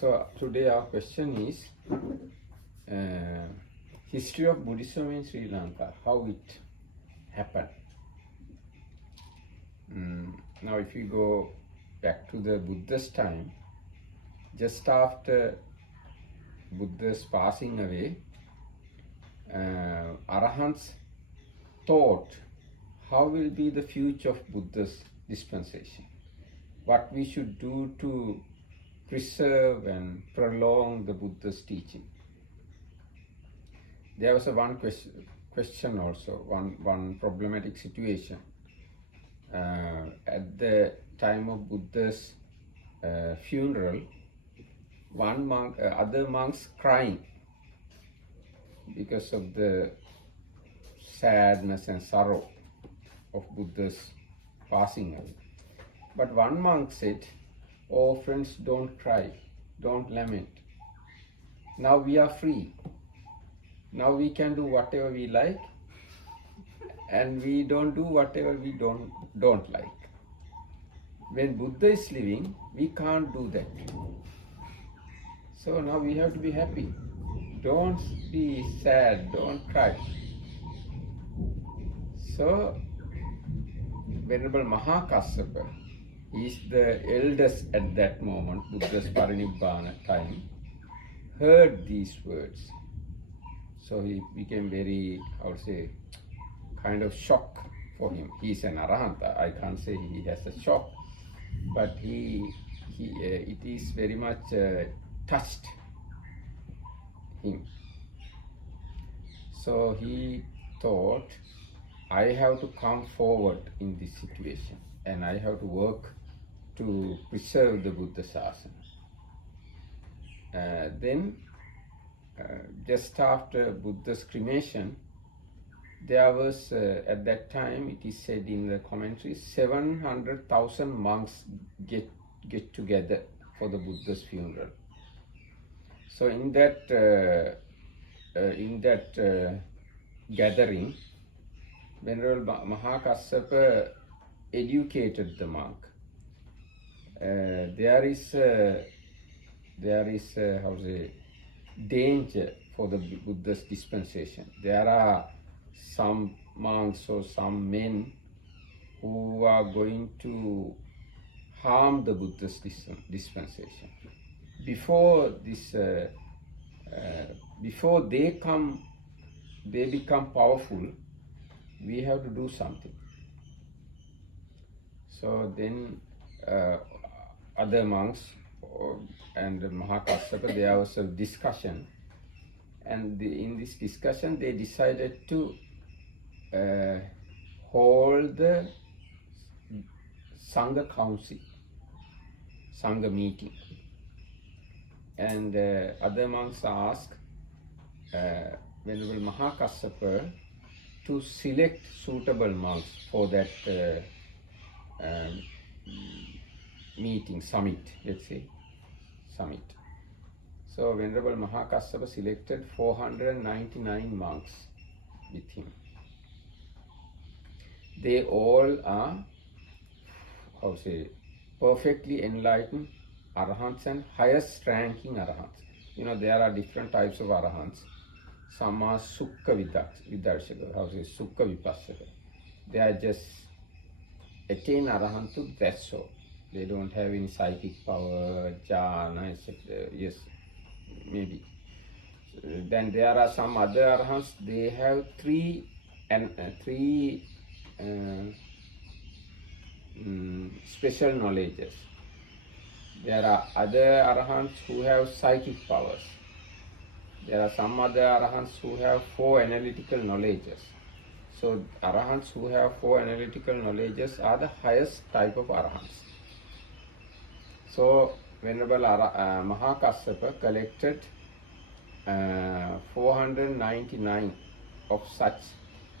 So today our question is history of Buddhism in Sri Lanka, how it happened. Now if we go back to the Buddha's time, just after Buddha's passing away, Arahants thought how will be the future of Buddha's dispensation, what we should do to preserve and prolong the Buddha's teaching. There was one question also, one problematic situation. At the time of Buddha's funeral, one monk, other monks crying because of the sadness and sorrow of Buddha's passing away. But one monk said, "Oh friends, don't cry, don't lament. Now we are free. Now we can do whatever we like, and we don't do whatever we don't like. When Buddha is living, we can't do that. So now we have to be happy. Don't be sad, don't cry." So Venerable Mahakassapa, he is the eldest at that moment, Buddha's Parinibbana time, heard these words. So he became very, I would say, kind of shock for him. He is an Arahanta. I can't say he has a shock, but it is very much touched him. So he thought, I have to come forward in this situation and I have to work to preserve the Buddha Sasana. Then, just after Buddha's cremation, there was, at that time, it is said in the commentaries, 700,000 monks get together for the Buddha's funeral. So in that gathering, Venerable Mahakassapa educated the monk. There is how to say, danger for the Buddha's dispensation. There are some monks or some men who are going to harm the Buddha's dispensation. Before they become powerful, we have to do something. So then other monks and Mahakassapa, there was a discussion, and in this discussion they decided to hold the Sangha Council, Sangha meeting, and other monks asked Venerable Mahakassapa to select suitable monks for that meeting, summit, let's say, summit. So Venerable Mahakassapa selected 499 monks with him. They all are, how to say, perfectly enlightened Arahants and highest ranking Arahants. You know, there are different types of Arahants. Some are Sukha Vidarshaka, how to say, Sukha Vipassaka. They are just attain Arahantu, that's all. They don't have any psychic power, jhana, etc. Yes, maybe. Then there are some other Arahants, they have three special knowledges. There are other Arahants who have psychic powers. There are some other Arahants who have 4 analytical knowledges. So Arahants who have 4 analytical knowledges are the highest type of Arahants. So Venerable Mahakassapa collected 499 of such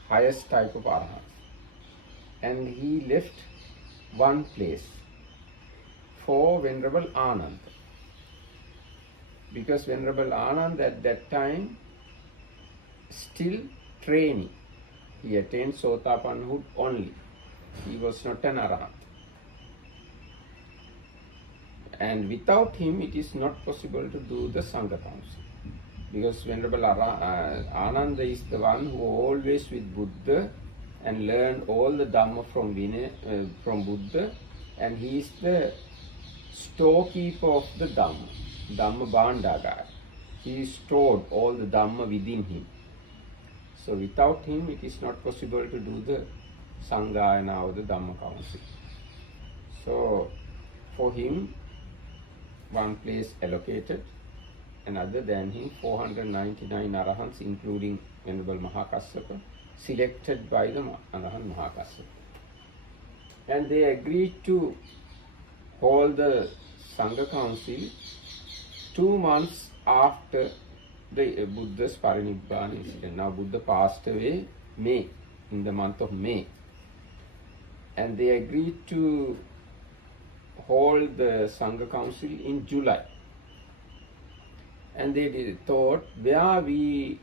highest type of Arahants, and he left one place for Venerable Ananda, because Venerable Ananda at that time still training. He attained Sotapannahood only. He was not an Arahant. and without him it is not possible to do the Sangha Council. Because Venerable Ananda is the one who always with Buddha and learned all the Dhamma from from Buddha, and he is the storekeeper of the Dhamma, Dhamma Bhandagara. He stored all the Dhamma within him. So without him it is not possible to do the Sanghayana or the Dhamma Council. So for him, one place allocated, and other than him, 499 Arahants, including Venerable Mahakassapa, selected by the Arahant Mahakassapa. And they agreed to hold the Sangha Council 2 months after the Buddha's Parinibbana incident. Now Buddha passed away in the month of May. And they agreed to hold the Sangha Council in July. And they thought, where are we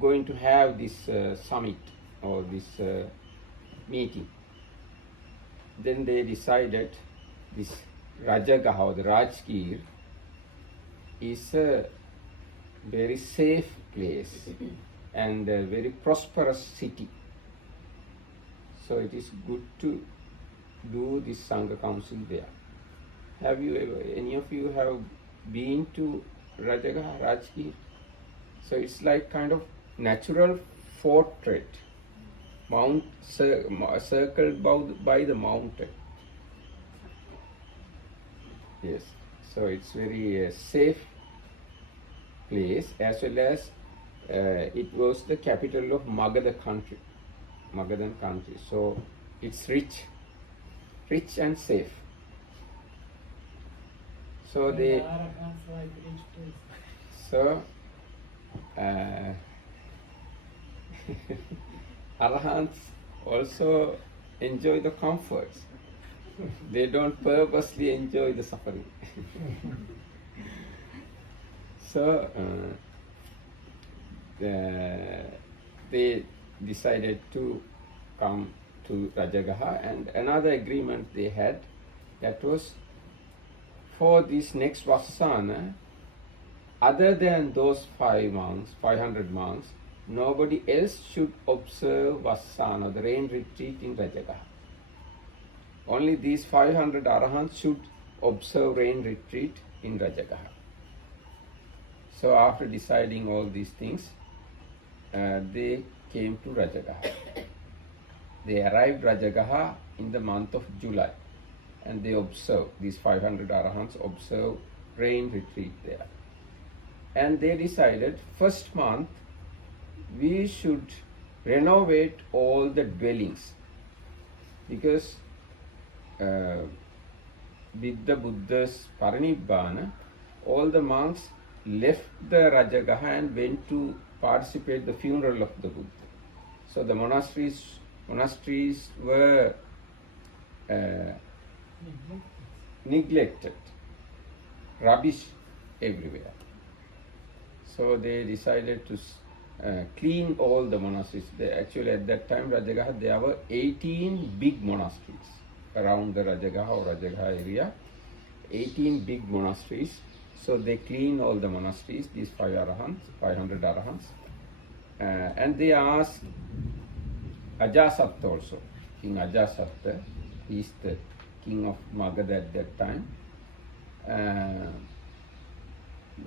going to have this summit or this meeting? Then they decided this Rajagaha or the Rajgir is a very safe place and a very prosperous city. So it is good to do this Sangha Council there. Have you ever, any of you have been to Rajagaha, Rajgir? So it's like kind of natural fortress, circled by the mountain. Yes, so it's very safe place, as well as it was the capital of Magadha country. So it's rich and safe. So they, so Arahants also enjoy the comforts. They don't purposely enjoy the suffering. So they decided to come to Rajagaha, and another agreement they had, that was for this next Vassana, other than those 500 monks, nobody else should observe Vassana, the rain retreat in Rajagaha. Only these 500 Arahants should observe rain retreat in Rajagaha. So after deciding all these things, they came to Rajagaha. They arrived Rajagaha in the month of July, and they observed, these 500 Arahants observed rain retreat there. And they decided, first month we should renovate all the dwellings, because with the Buddha's Parinibbana, all the monks left the Rajagaha and went to participate the funeral of the Buddha. So the monasteries were neglected, rubbish everywhere. So they decided to clean all the monasteries. Actually at that time Rajagaha, there were 18 big monasteries around the Rajagaha or Rajagaha area, 18 big monasteries. So they cleaned all the monasteries, these 500 Arahants. And they asked Ajasatha also, King Ajasatha, he is the king of Magadha at that time,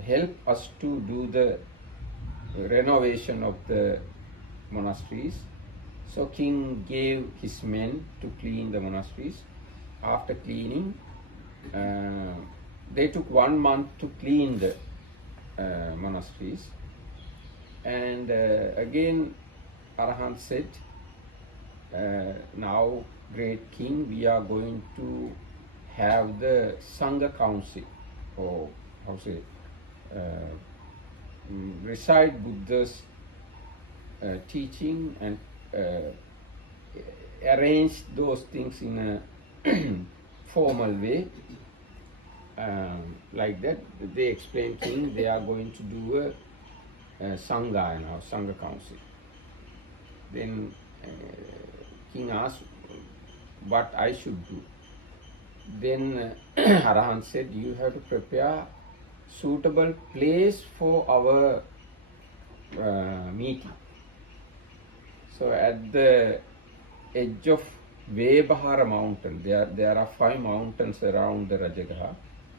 help us to do the renovation of the monasteries. So king gave his men to clean the monasteries. After cleaning, they took 1 month to clean the monasteries. And again Arahant said, now great king, we are going to have the Sangha Council, or how say, recite Buddha's teaching and arrange those things in a formal way. Like that, they explained king, they are going to do a Sanghayana, Sangha Council. Then king asked what I should do. Then Arahant said, you have to prepare suitable place for our meeting. So at the edge of Vebahara mountain, there are 5 mountains around the Rajagaha.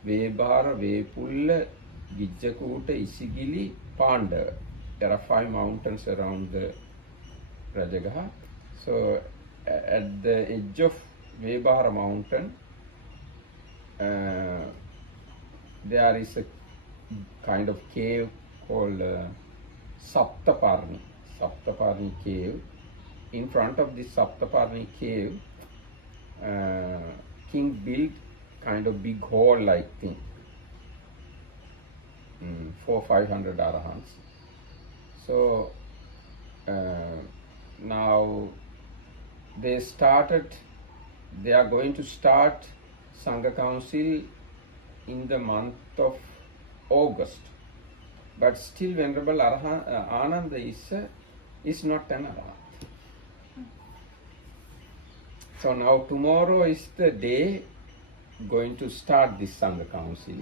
Vebahara, Vepulla, Gijjakuta, Isigili, Pandava. There are 5 mountains around the Rajagaha. So at the edge of Vebahara mountain, there is a kind of cave called Saptaparni cave. In front of this Saptaparni cave, king built kind of big hall like thing for 500 arahants. So now they are going to start Sangha Council in the month of August. But still Venerable Ananda is not an arahant. So now tomorrow is the day going to start this Sangha Council,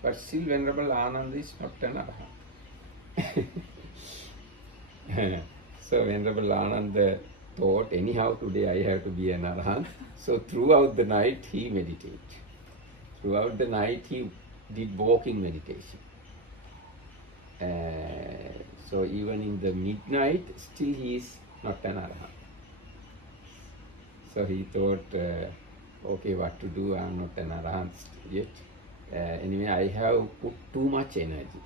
but still Venerable Ananda is not an arahant. So Venerable Ananda thought, anyhow today I have to be an arahant. So throughout the night he meditated. Throughout the night he did walking meditation. So even in the midnight, still he is not an arahant. So he thought, okay, what to do? I am not an arahant yet. Anyway, I have put too much energy.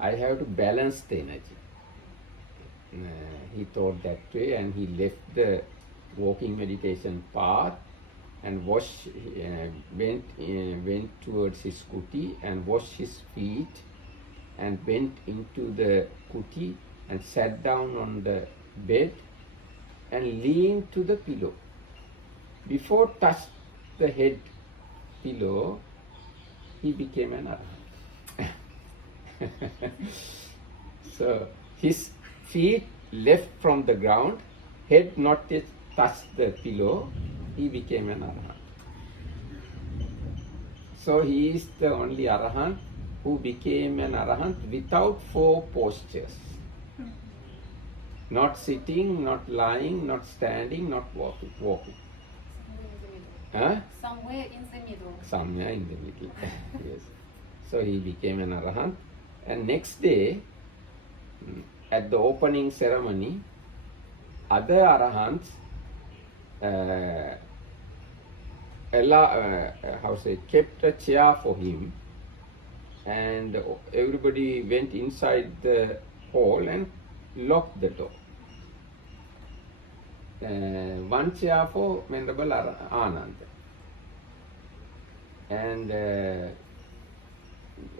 I have to balance the energy. He thought that way, and he left the walking meditation path and went towards his kuti and washed his feet and went into the kuti and sat down on the bed and leaned to the pillow. Before touched the head pillow, he became an arahant. So his feet left from the ground, head not yet touched the pillow, he became an arahant. So he is the only arahant who became an arahant without 4 postures. Not sitting, not lying, not standing, not walking. Somewhere in the middle. Somewhere in the middle. Yes. So he became an arahant. And next day, at the opening ceremony, other arahants kept a chair for him, and everybody went inside the hall and locked the door. One chair for Venerable Ananda. And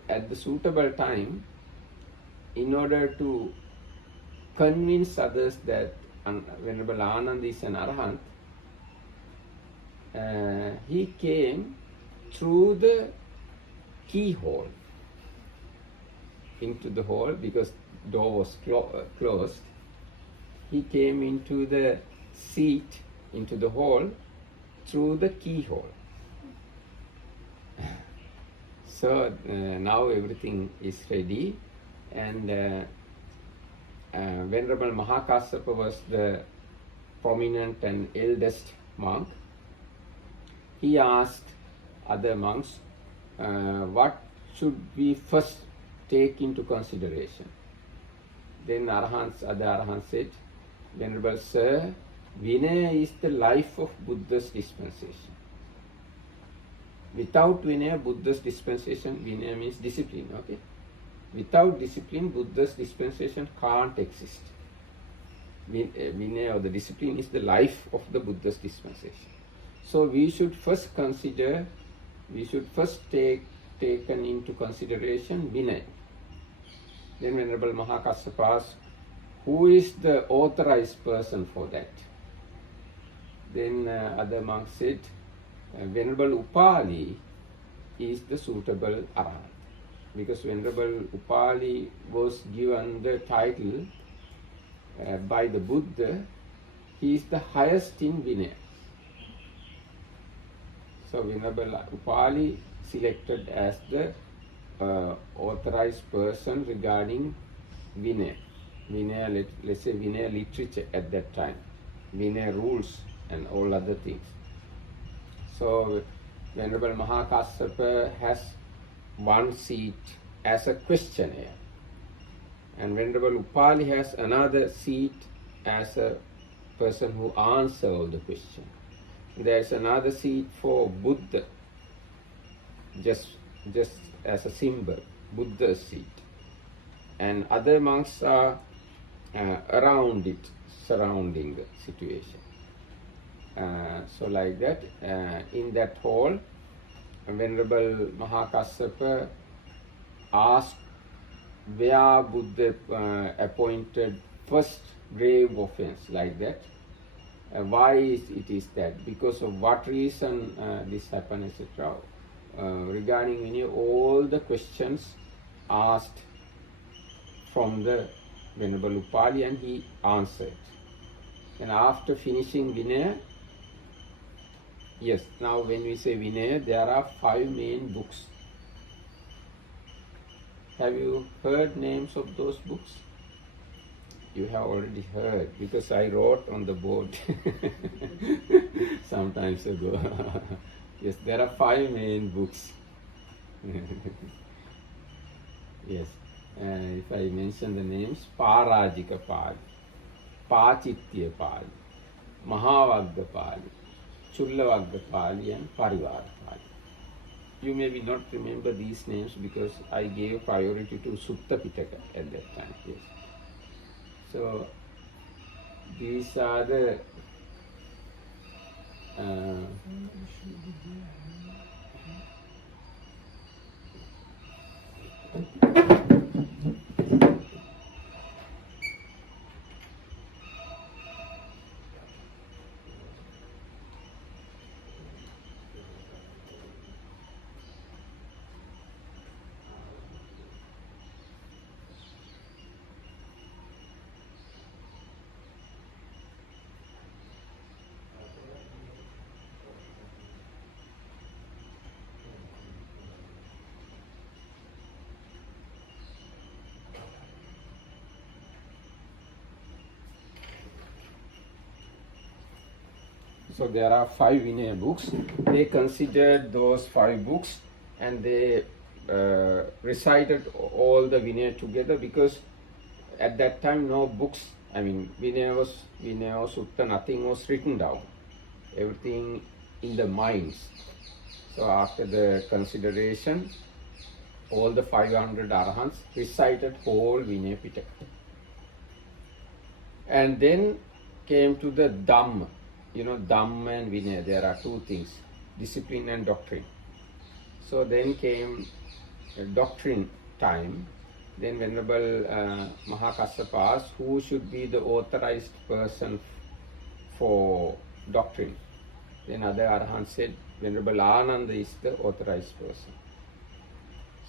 at the suitable time, in order to convince others that Venerable Ananda is an arahant, he came through the keyhole into the hall, because door was closed. He came into the seat, into the hall, through the keyhole. So now everything is ready, and Venerable Mahakassapa was the prominent and eldest monk. He asked other monks, what should we first take into consideration? Then other arahants said, Venerable Sir, Vinaya is the life of Buddha's dispensation. Without Vinaya, Buddha's dispensation, Vinaya means discipline, okay? Without discipline, Buddha's dispensation can't exist. Vinaya or the discipline is the life of the Buddha's dispensation. So we should first taken into consideration Vinaya. Then Venerable Mahakassapa asked, who is the authorized person for that? Then other monks said, Venerable Upali is the suitable arahant. Because Venerable Upali was given the title by the Buddha, he is the highest in Vinaya. So Venerable Upali selected as the authorized person regarding Vinaya. Vinaya, let's say Vinaya literature at that time, Vinaya rules and all other things. So Venerable Mahakassapa has one seat as a questionnaire, and Venerable Upali has another seat as a person who answers all the questions. There is another seat for Buddha, just as a symbol, Buddha's seat, and other monks are around it, surrounding the situation. So like that, in that hall, Venerable Mahakassapa asked where Buddha appointed first grave offense, like that. Why it is that? Because of what reason this happened, etc. Regarding all the questions asked from the Venerable Upali, and he answered. And after finishing Vinaya, yes, now when we say Vinaya, there are 5 main books. Have you heard names of those books? You have already heard, because I wrote on the board some times ago. Yes, there are 5 main books. Yes, if I mention the names, Parajika Pali, Pachitya Pali, Mahavagga Pali, Chullavagga Pali, and Parivara Pali. You maybe not remember these names because I gave priority to Sutta Pitaka at that time. Yes. So these are the so there are 5 Vinaya books. They considered those 5 books and they recited all the Vinaya together, because at that time no books, Vinaya was Sutta, nothing was written down. Everything in the minds. So after the consideration, all the 500 Arahants recited whole Vinaya Pitaka. And then came to the Dhamma. Dhamma and Vinaya, there are 2 things, discipline and doctrine. So then came doctrine time. Then Venerable Mahakassapa asked who should be the authorized person for doctrine. Then other Arahants said Venerable Ananda is the authorized person.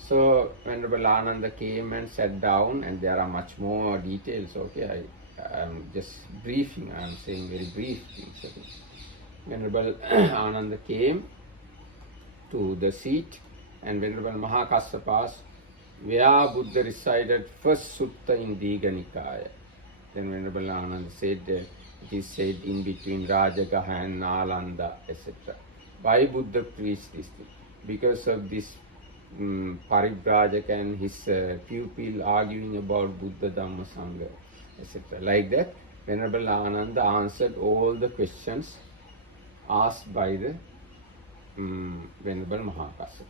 So Venerable Ananda came and sat down, and there are much more details. Okay, I'm just briefing, I'm saying very brief things. Okay. Venerable Ananda came to the seat, and Venerable Mahakassapa asked where Buddha recited first sutta in Digha Nikaya. Then Venerable Ananda said it is said in between Rajagaha and Nalanda, etc. Why Buddha preached this thing? Because of this Paribrajaka and his pupil arguing about Buddha, Dhamma, Sangha, etc. Like that, Venerable Ananda answered all the questions asked by the Venerable Mahakassapa.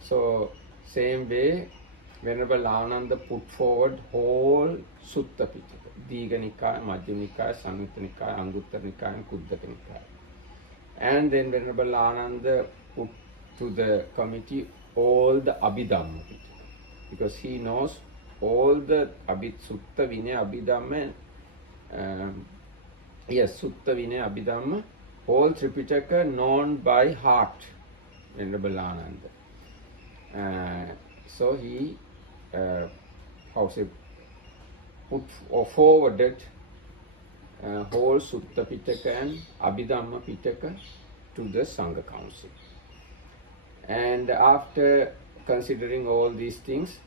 So, same way, Venerable Ananda put forward whole Sutta Pitaka, Digha Nikaya, Majjhima Nikaya, Samyutta Nikaya, Anguttara Nikaya, and Kuddaka Nikaya. And then Venerable Ananda put to the committee all the Abhidhamma Pitaka, because he knows all the Sutta Vinaya Abhidhamma, Sutta Vinaya Abhidhamma, all Tripitaka known by heart, Venerable Ananda. So he put or forwarded whole Sutta Pitaka and Abhidhamma Pitaka to the Sangha Council. And after considering all these things,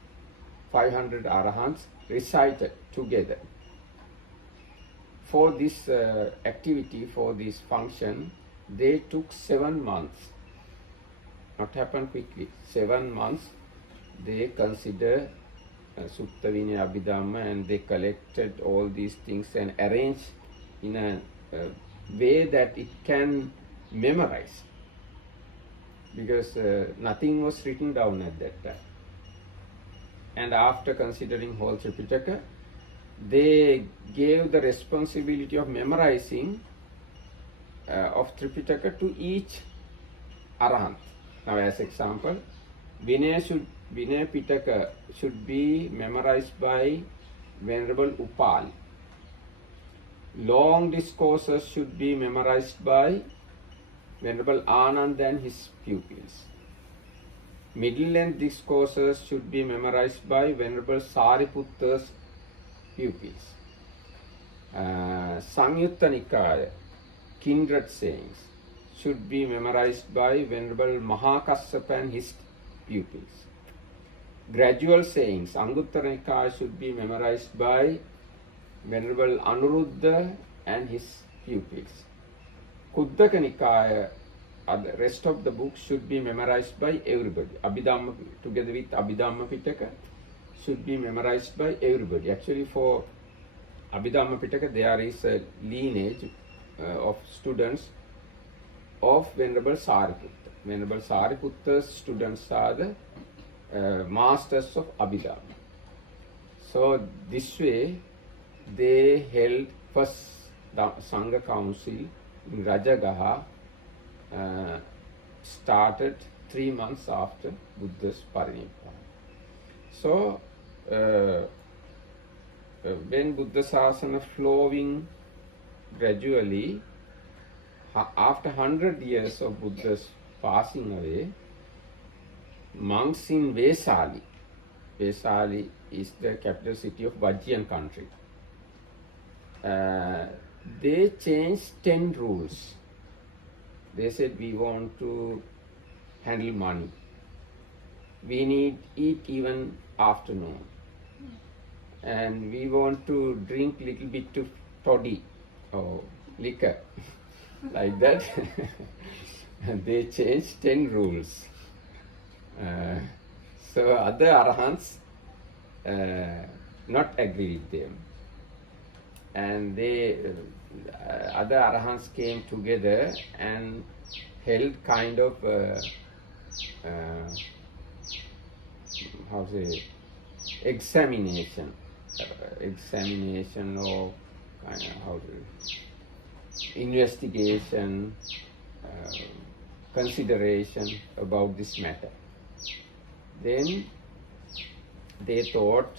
500 arahants recited together. For this activity, for this function, they took 7 months. Not happened quickly. 7 months they consider Sutta Vinaya Abhidhamma, and they collected all these things and arranged in a way that it can memorize. Because nothing was written down at that time. And after considering whole Tripitaka, they gave the responsibility of memorizing of Tripitaka to each Arahant. Now, as example, Vinaya Pitaka should be memorized by Venerable Upal. Long discourses should be memorized by Venerable Anand and his pupils. Middle-length discourses should be memorized by Venerable Sariputta's pupils. Sangyutta Nikaya, kindred sayings, should be memorized by Venerable Mahakassapa and his pupils. Gradual sayings, Anguttara Nikaya, should be memorized by Venerable Anuruddha and his pupils. Kuddaka Nikaya, the rest of the books should be memorized by everybody. Abhidhamma, together with Abhidhamma Pitaka, should be memorized by everybody. Actually, for Abhidhamma Pitaka, there is a lineage of students of Venerable Sariputta. Venerable Sariputta's students are the masters of Abhidhamma. So, this way, they held first the Sangha Council in Rajagaha, started 3 months after Buddha's Parinibbana. So, when Buddha Sasana flowing gradually, after 100 years of Buddha's passing away, monks in Vesali is the capital city of Vajjian country, they changed 10 rules. They said, we want to handle money. We need eat even afternoon. And we want to drink little bit of toddy or liquor. Like that. And they changed 10 rules. So other arahants not agree with them. And they other arahants came together and held kind of examination or kind of investigation, consideration about this matter. Then they thought,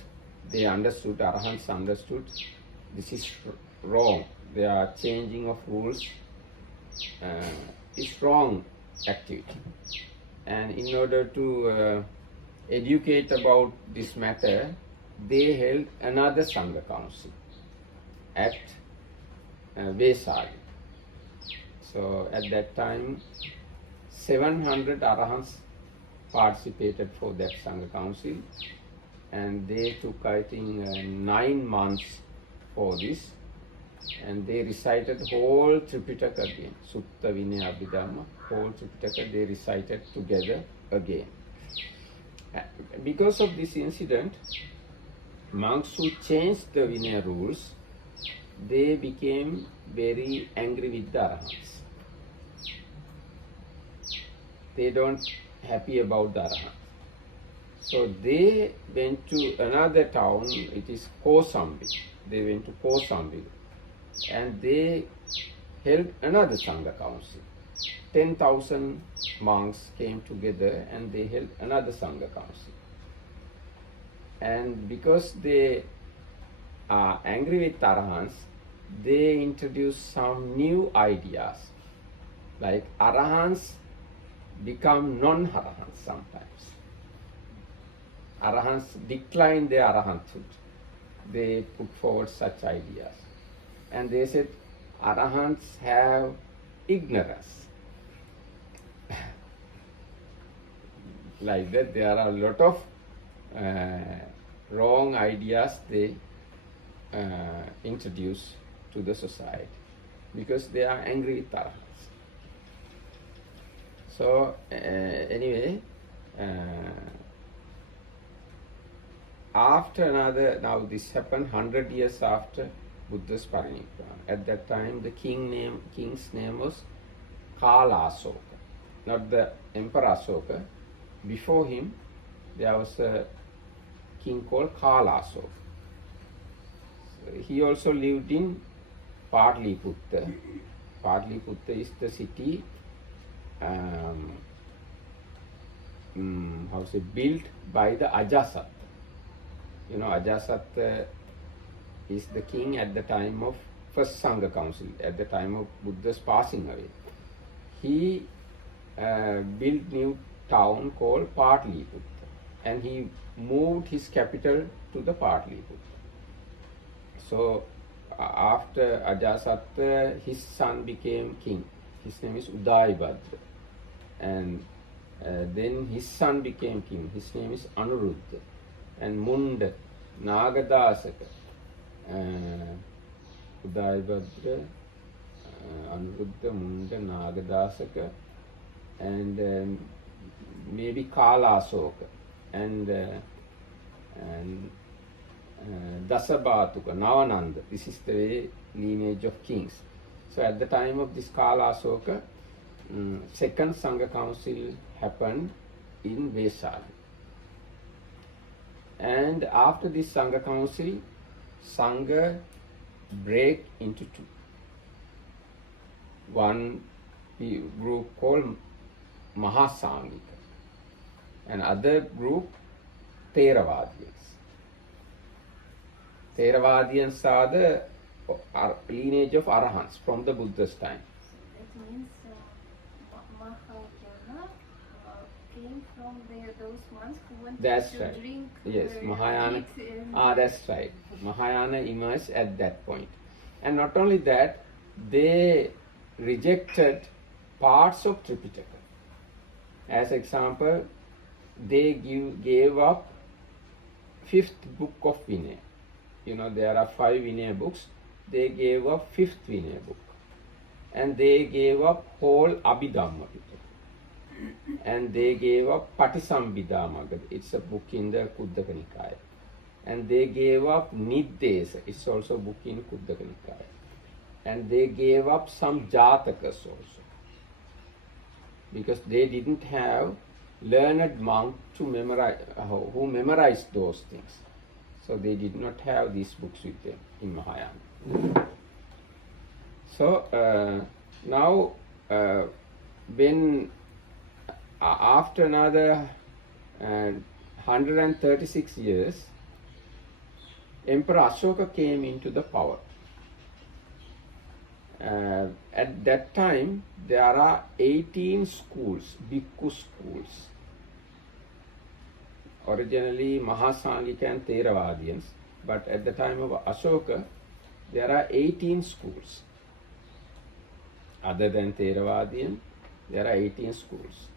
they understood, arahants understood, this is wrong. They are changing of rules. It's wrong activity. And in order to educate about this matter, they held another Sangha Council at Vesali. So at that time, 700 arahants participated for that Sangha Council, and they took, I think, 9 months for this, and they recited whole Tripitaka again, Sutta Vinaya Abhidhamma, whole Tripitaka they recited together again. Because of this incident, monks who changed the Vinaya rules, they became very angry with the arahants. They don't happy about the arahants. So they went to another town, it is Kosambi. They went to Kosambi and they held another Sangha Council. 10,000 monks came together and they held another Sangha Council. And because they are angry with arahants, they introduced some new ideas, like arahants become non-arahants sometimes. Arahants decline their arahanthood. They put forward such ideas. And they said, arahants have ignorance. like that. There are a lot of wrong ideas they introduce to the society because they are angry with arahants. So anyway, after another, now this happened 100 years after Buddha's Parinibbana. At that time, the king's name was Kala Ashoka, not the Emperor Ashoka. Before him, there was a king called Kala Ashoka. So he also lived in Patliputta. Patliputta is the city, built by the Ajasat. You know, Ajasat is the king at the time of first Sangha Council, at the time of Buddha's passing away. He built new town called Patliputta, and he moved his capital to the Patliputta. So after Ajasat, his son became king. His name is Udaibhadra, and then his son became king. His name is Anuruddha. And Munda, Nagadasaka, Udaibhadra, Anuruddha, Munda, Nagadasaka, and maybe Kala Ashoka, and Dasabhatuka, Navananda. This is the lineage of kings. So at the time of this Kala Ashoka, second Sangha Council happened in Vesali. And after this Sangha Council, Sangha break into two. One group called Mahasangika, and other group Theravadians. Theravadians are the lineage of Arahants from the Buddha's time. It means Mahayana came from those monks who wanted That's to right. drink. Yes, Mahayana. That's right. Mahayana emerged at that point. And not only that, they rejected parts of Tripitaka. As example, they gave up fifth book of Vinaya. You know, there are 5 Vinaya books. They gave up 5th Vinaya book. And they gave up whole Abhidhamma Pitaka. And they gave up Patisambhida Magga. It's a book in the Kuddaka Nikaya. And they gave up Niddesa. It's also a book in Kuddaka Nikaya. And they gave up some Jatakas also. Because they didn't have learned monk to memorize, who memorized those things. So they did not have these books with them in Mahayana. So now when after another 136 years, Emperor Ashoka came into the power. At that time, there are 18 schools, bhikkhu schools. Originally Mahasangika and Theravadians, but at the time of Ashoka, there are 18 schools. Other than Theravadian, there are 18 schools.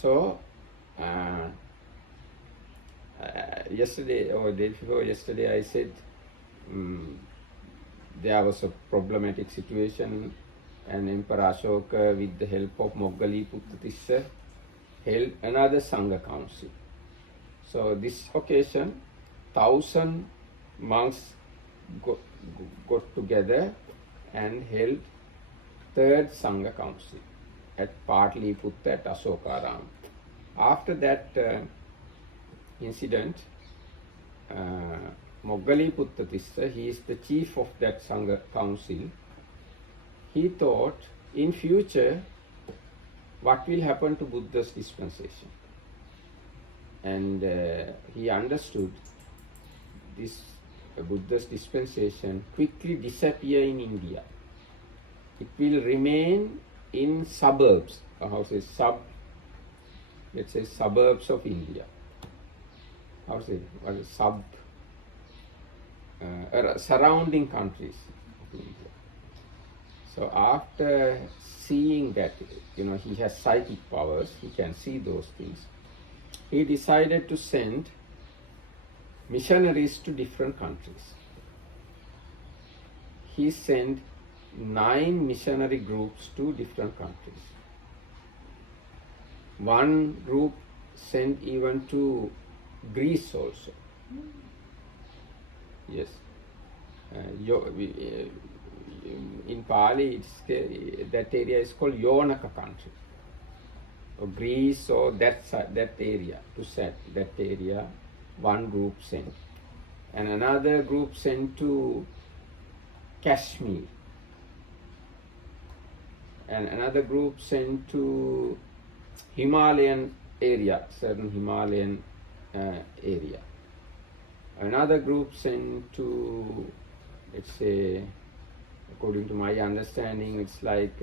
So, yesterday or day before yesterday, I said there was a problematic situation, and Emperor Ashoka, with the help of Moggaliputta Tissa, held another Sangha Council. So this occasion, 1,000 monks got together and held third Sangha Council at Patliputta at Ashokaram. After that incident, Moggaliputta Tissa, he is the chief of that Sangha Council, he thought in future what will happen to Buddha's dispensation. And he understood this Buddha's dispensation quickly disappear in India. It will remain in suburbs, let's say suburbs of India. Surrounding countries of India. So after seeing that, he has psychic powers, he can see those things. he decided to send missionaries to different countries. He sent 9 missionary groups to different countries. One group sent even to Greece also. Yes. In Pali, that area is called Yonaka country, or Greece, or that area. To set that area, one group sent, and another group sent to Kashmir, and another group sent to Himalayan area, certain Himalayan area. Another group sent to, let's say, according to my understanding, it's like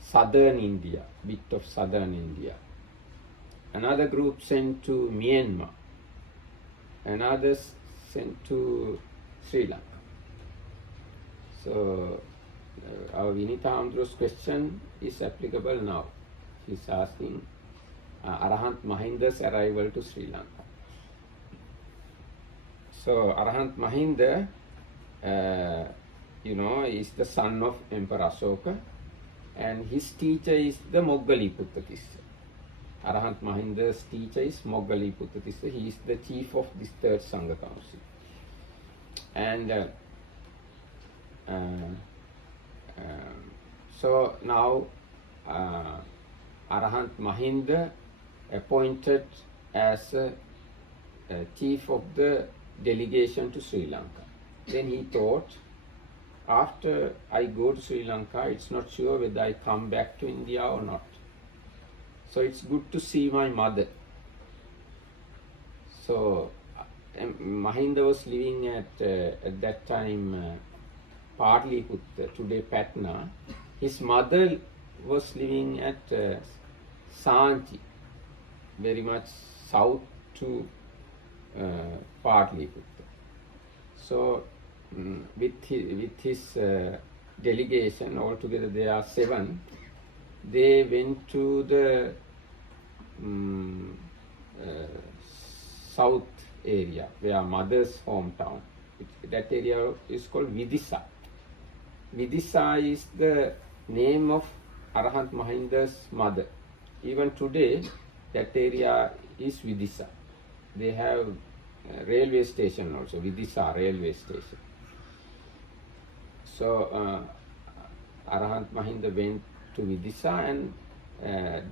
southern India, bit of southern India. Another group sent to Myanmar. Another sent to Sri Lanka. So our Vinita Amdro's question is applicable now. She's asking Arahant Mahinda's arrival to Sri Lanka. So Arahant Mahinda, is the son of Emperor Ashoka, and his teacher is the Moggaliputta Tissa. Arahant Mahinda's teacher is Moggaliputta Tissa. He is the chief of this third Sangha Council. And so now Arahant Mahinda appointed as chief of the delegation to Sri Lanka. Then he thought, after I go to Sri Lanka, it's not sure whether I come back to India or not. So it's good to see my mother. So Mahinda was living at that time Patliputra, today Patna. His mother was living at Sanchi, very much south to Patliputra. So with his delegation, altogether there are 7, they went to the south area, where mother's hometown. That area is called Vidisa. Vidisa is the name of Arahant Mahinda's mother. Even today, that area is Vidisa. They have a railway station also, Vidisa railway station. So Arahant Mahinda went to Vidisa, and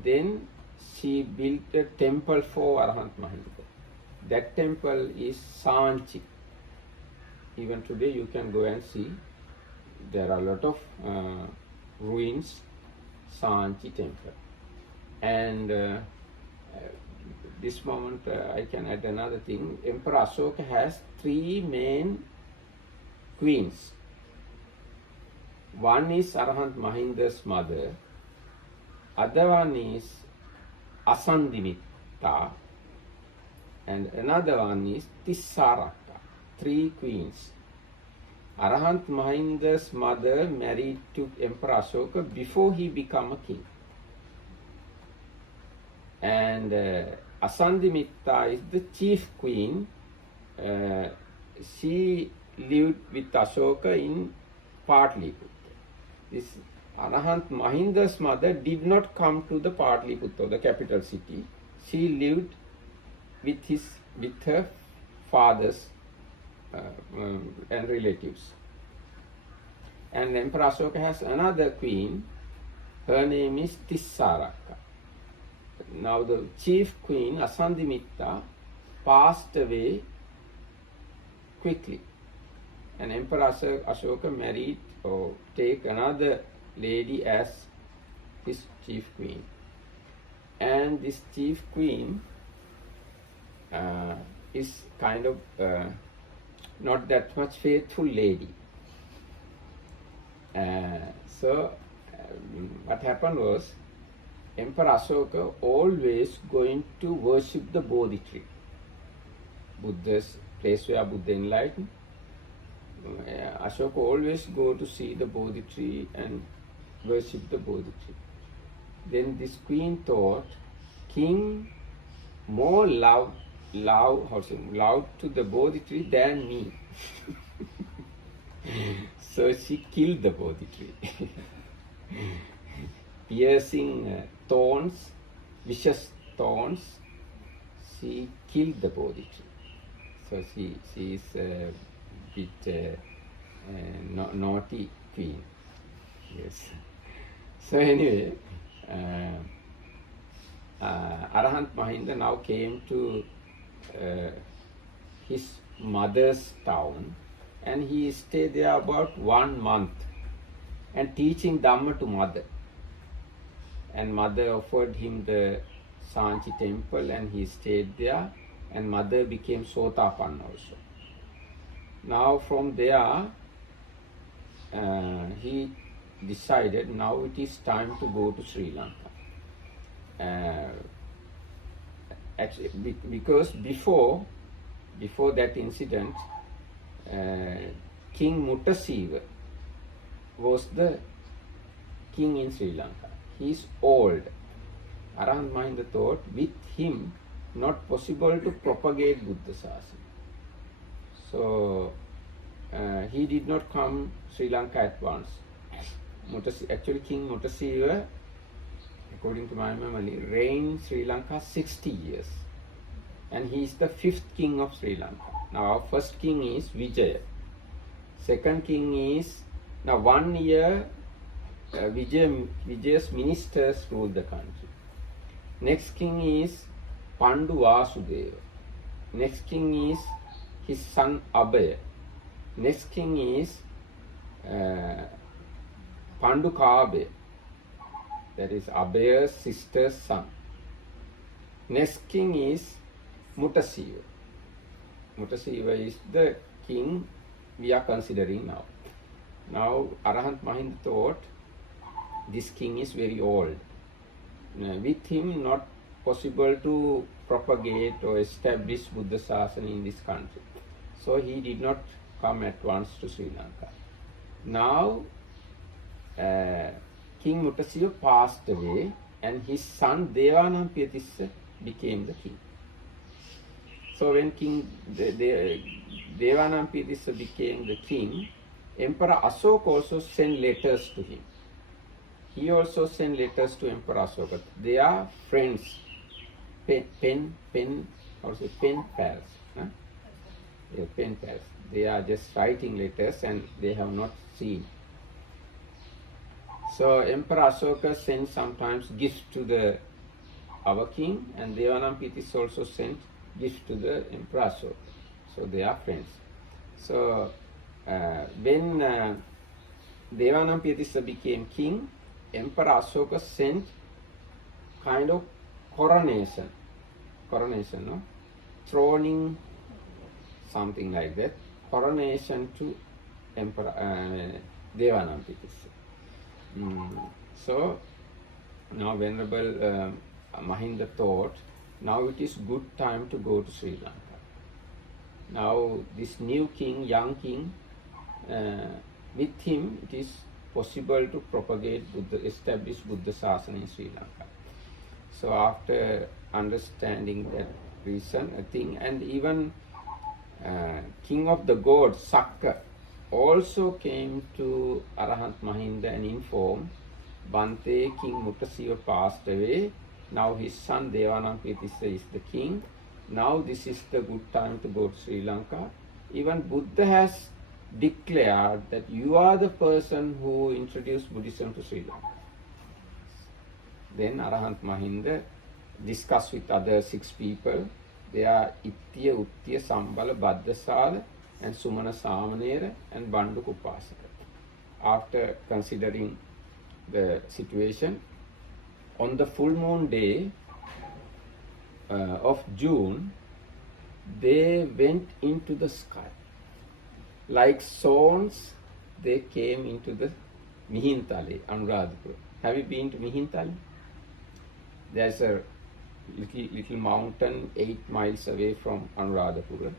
then she built a temple for Arahant Mahinda. That temple is Sanchi. Even today you can go and see. There are a lot of ruins, Sanchi temple. And this moment I can add another thing. Emperor Ashoka has 3 main queens. One is Arahant Mahinda's mother. Other one is Asandimitta. And another one is Tissaraka. 3 queens. Arahant Mahinda's mother married to Emperor Ashoka before he became a king. And Asandimitta is the chief queen. She lived with Ashoka in Patliputra. This Arahant Mahinda's mother did not come to the Patliputra, the capital city. She lived with her fathers and relatives. And Emperor Ashoka has another queen. Her name is Tissaraka. Now the chief queen, Asandimitta, passed away quickly. And Emperor Ashoka married or take another lady as his chief queen. And this chief queen is kind of not that much faithful lady. So what happened was, Emperor Ashoka always going to worship the Bodhi tree. Buddha's place where Buddha enlightened. Ashoka always go to see the Bodhi tree and worship the Bodhi tree. Then this queen thought, King more love to the Bodhi tree than me. So she killed the Bodhi tree. Piercing thorns, vicious thorns, she killed the Bodhi tree. So she is a bit naughty queen. Yes. So anyway, Arahant Mahinda now came to his mother's town, and he stayed there about 1 month and teaching Dhamma to mother. And mother offered him the Sanchi temple, and he stayed there, and mother became Sotapanna also. Now from there, he decided now it is time to go to Sri Lanka. Actually, because before that incident, King Muttasiva was the king in Sri Lanka. He is old. Arahant Mahinda thought with him not possible to propagate Buddha Sasana. So he did not come Sri Lanka at once. Actually, King Muttasiva, according to my memory, reigned Sri Lanka 60 years. And he is the 5th king of Sri Lanka. Now our first king is Vijaya. Second king is, now 1 year Vijaya's ministers ruled the country. Next king is Pandu Vasudeva. Next king is his son Abhaya. Next king is Pandu Kabe. That is Abhaya's sister's son. Next king is Muttasiva. Muttasiva is the king we are considering now. Now Arahant Mahinda thought this king is very old. With him not possible to propagate or establish Buddha Sasana in this country. So he did not come at once to Sri Lanka. Now King Muttasiva passed away, and his son Devanampiya became the king. So when King Devanampiya became the king, Emperor Ashoka also sent letters to him. He also sent letters to Emperor Ashoka. They are friends, pen pals. Huh? Yeah, pen pals. They are just writing letters and they have not seen. So Emperor Ashoka sent sometimes gifts to our king, and Devanampiya also sent gifts to the Emperor Ashoka. So they are friends. So when Devanampiya became king, Emperor Ashoka sent kind of coronation, no? Throning, something like that, coronation to Emperor Devanampiya. So now Venerable Mahinda thought, now it is good time to go to Sri Lanka. Now this new king, young king, with him it is possible to propagate Buddha, establish Buddha Sasana in Sri Lanka. So after understanding that reason, I think, and even king of the gods, Sakka, also came to Arahant Mahinda and informed, Bante, King Muttasiva passed away. Now his son Devanampiya is the king. Now this is the good time to go to Sri Lanka. Even Buddha has declared that you are the person who introduced Buddhism to Sri Lanka. Then Arahant Mahinda discussed with other 6 people. They are Ittiya, Uttiya, Sambala, Bhaddasala, and Sumana Samanera and Bandu Kupasaka. After considering the situation, on the full moon day of June, they went into the sky. Like swans, they came into the Mihintale, Anuradhapura. Have you been to Mihintale? There's a little mountain 8 miles away from Anuradhapura.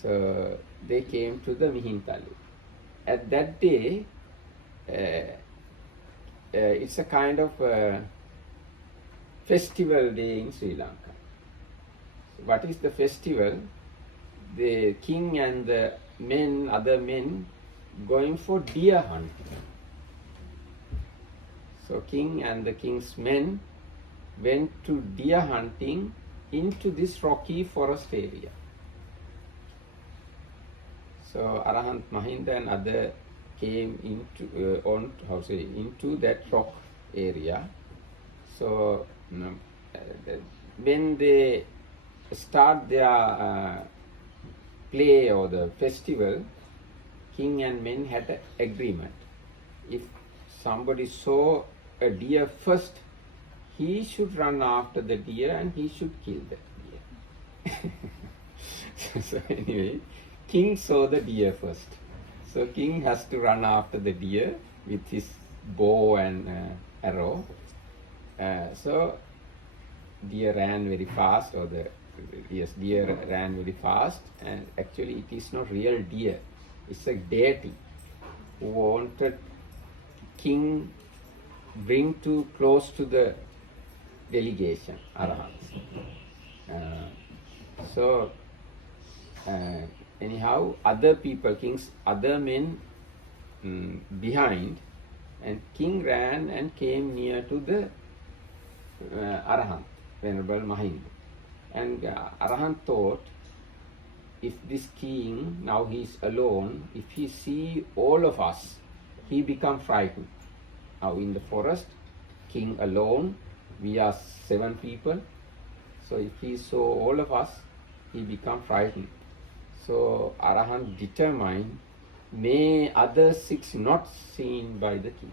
So they came to the Mihintale. At that day, it's a kind of festival day in Sri Lanka. what is the festival? The king and the men, other men, going for deer hunting. So king and the king's men went to deer hunting into this rocky forest area. So Arahant Mahinda and other came into that rock area. So when they start their play or the festival, king and men had an agreement. If somebody saw a deer first, he should run after the deer and he should kill the deer. So anyway, king saw the deer first. So king has to run after the deer with his bow and arrow. So deer ran very fast, deer ran very fast, and actually it is not real deer. It's a deity who wanted king bring too close to the delegation, Arahants. Anyhow, other people, king's other men behind, and king ran and came near to the Arahant, Venerable Mahinda. And Arahant thought, if this king, now he is alone, if he see all of us, he become frightened. Now in the forest, king alone, we are 7 people. So if he saw all of us, he become frightened. So Arahant determined, may other 6 not seen by the king.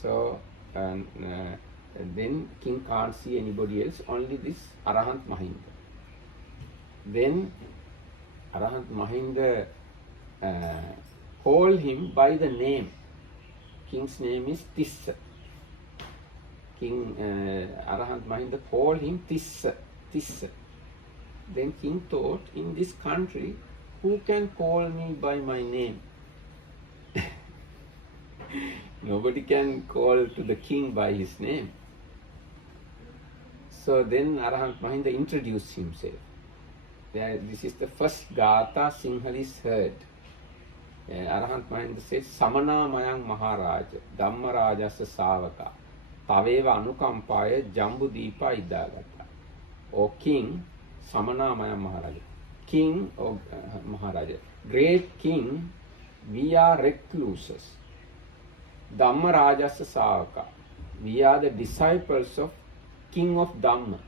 So then king can't see anybody else, only this Arahant Mahinda. Then Arahant Mahinda called him by the name. King's name is Tissa. King Arahant Mahinda called him Tissa. Then king thought, in this country, who can call me by my name? Nobody can call to the king by his name. So then Arahant Mahinda introduced himself. This is the first Gatha Sinhalese heard. Arahant Mahinda said, Samana Mayang Maharaja, Dhamma Rajasa Savaka, Taveva Anukampaya Jambu Deepa Idagata. O king, Samana Mayang Maharaja. King or Maharaja, great king, we are recluses. Dhamma Rajasa Savaka, we are the disciples of King of Dhamma.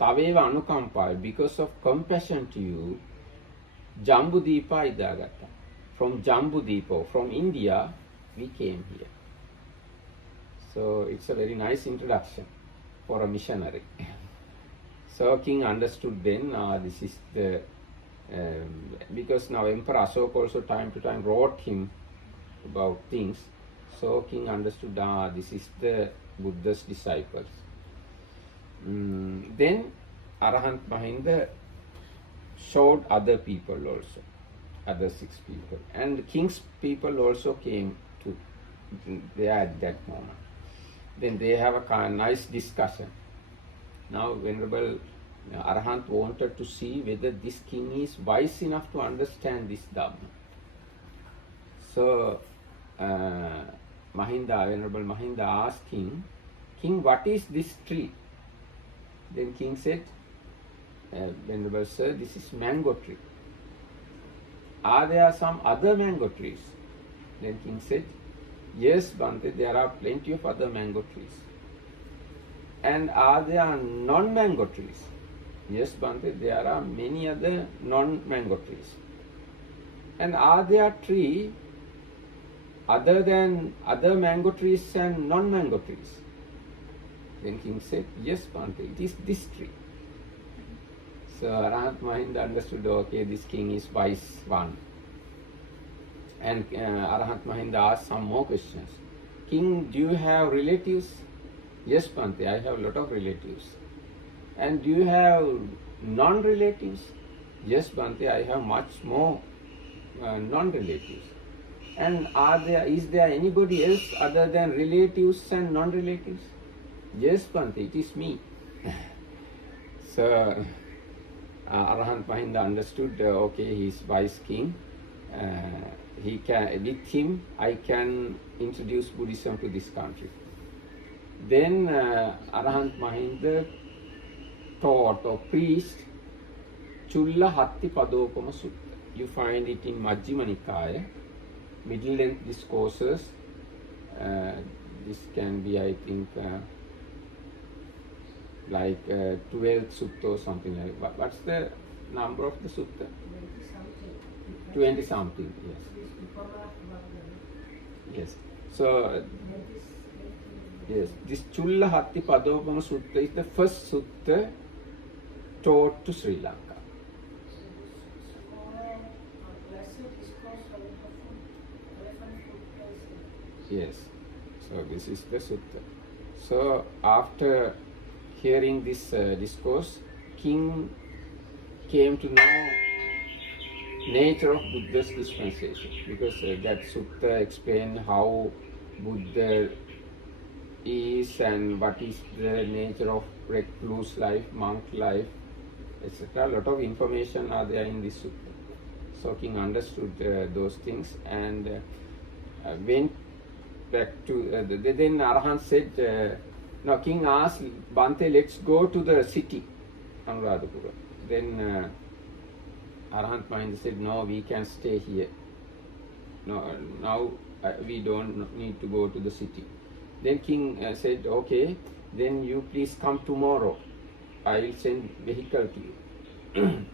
Taveva Anukampaya, because of compassion to you, Jambu Deepa Idagata. From Jambu Deepa, from India, we came here. So it's a very nice introduction for a missionary. So king understood then, this is the, because now Emperor Ashoka also time to time wrote him about things. So king understood, this is the Buddha's disciples. Then Arahant Mahinda showed other people also, other 6 people. And the king's people also came to there at that moment. Then they have a kind of nice discussion. Now Venerable Arahant wanted to see whether this king is wise enough to understand this Dhamma. So Venerable Mahinda asked King, what is this tree? Then king said, Venerable sir, this is mango tree. Are there some other mango trees? Then king said, yes, Bhante, there are plenty of other mango trees. And are there non-mango trees? Yes, Bhante, there are many other non-mango trees. And are there trees other than other mango trees and non-mango trees? Then king said, yes, Bhante, it is this tree. So Arahant Mahinda understood, okay, this king is wise one. And Arahant Mahinda asked some more questions. King, do you have relatives? Yes, Bhante, I have a lot of relatives. And do you have non-relatives? Yes, Bhante, I have much more non-relatives. And is there anybody else other than relatives and non-relatives? Yes, Bhante, it is me. So Arahant Mahinda understood, okay, he is wise king. He can, with him, I can introduce Buddhism to this country. Then Arahant Mahinda taught or preached Chulla Hatti Padopama Sutta. You find it in Majjhima Nikaya, middle length discourses. This can be, I think, like 12th sutta or something like that. What's the number of the sutta? 20 something, yes. Yes. So, yes, this Chulla Hatti Padopama Sutta is the first sutta taught to Sri Lanka. Yes. So this is the sutta. So after hearing this discourse, king came to know nature of Buddha's dispensation, because that sutta explained how Buddha is and what is the nature of recluse life, monk life, etc. A lot of information are there in this sutta. So king understood those things and went back to, then Arahant said, no, king asked Bante, let's go to the city, Anuradhapura. Then Arahant Mahinda said, no, we can stay here. No, now we don't need to go to the city. Then king said, okay, then you please come tomorrow. I will send vehicle to you.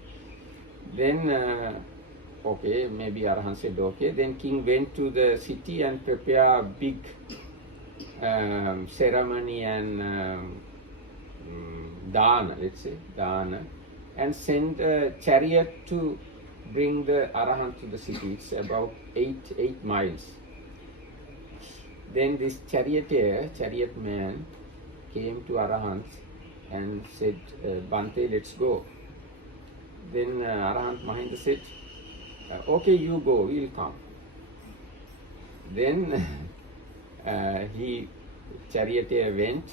Then, okay, maybe Arahant said, okay. Then king went to the city and prepared a big ceremony and dana, let's say, dana, and sent a chariot to bring the Arahant to the city. It's about 8 miles. Then this chariot man came to Arahant and said, Bante, let's go. Then Arahant Mahinda said, okay, you go, we'll come. Then charioteer went,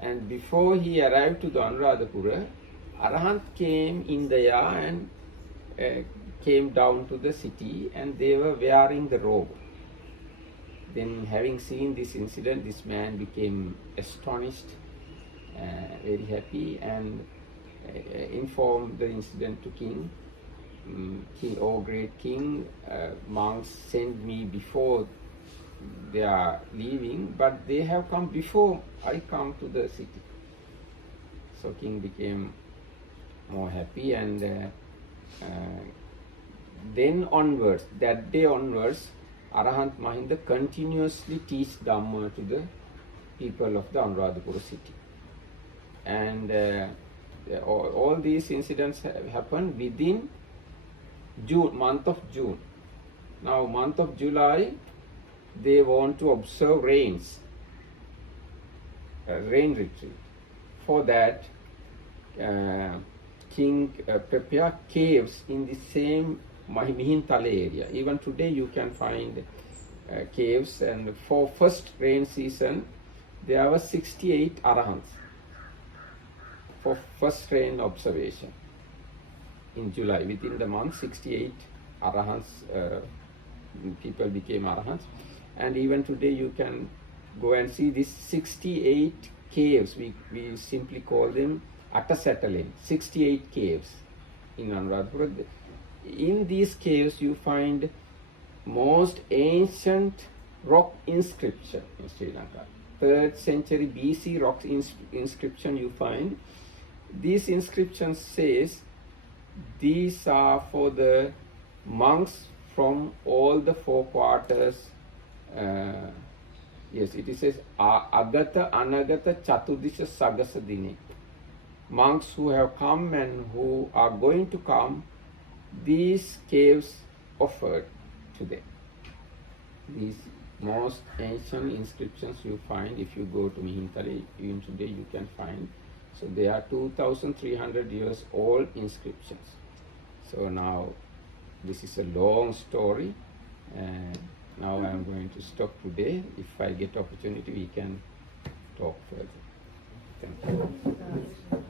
and before he arrived to the Anuradhapura, Arahant came in the yard and came down to the city, and they were wearing the robe. Then, having seen this incident, this man became astonished, very happy, and informed the incident to king. King, oh great king, monks sent me before they are leaving, but they have come before I come to the city. So king became more happy, and then onwards, that day onwards, Arahant Mahinda continuously teach Dhamma to the people of the Anuradhapura city. And all these incidents have happened within month of June. Now, month of July, they want to observe rain retreat. For that, king prepared caves in the same Mihintale area. Even today you can find caves, and for first rain season there were 68 Arahants for first rain observation in July. Within the month, 68 Arahants, people became Arahants. And even today you can go and see these 68 caves. We simply call them Atasatale, 68 caves in Anuradhapura. In these caves you find most ancient rock inscription in Sri Lanka. 3rd century BC rock inscription you find. These inscriptions says these are for the monks from all the 4 quarters. Yes, it says Agata, Anagata, Chatudisha, Sagasa Dine. Monks who have come and who are going to come, these caves offered to them. These most ancient inscriptions you find, if you go to Mihintale, even today you can find. So they are 2,300 years old inscriptions. So now this is a long story. Now I am going to stop today. If I get opportunity, we can talk further. Thank you.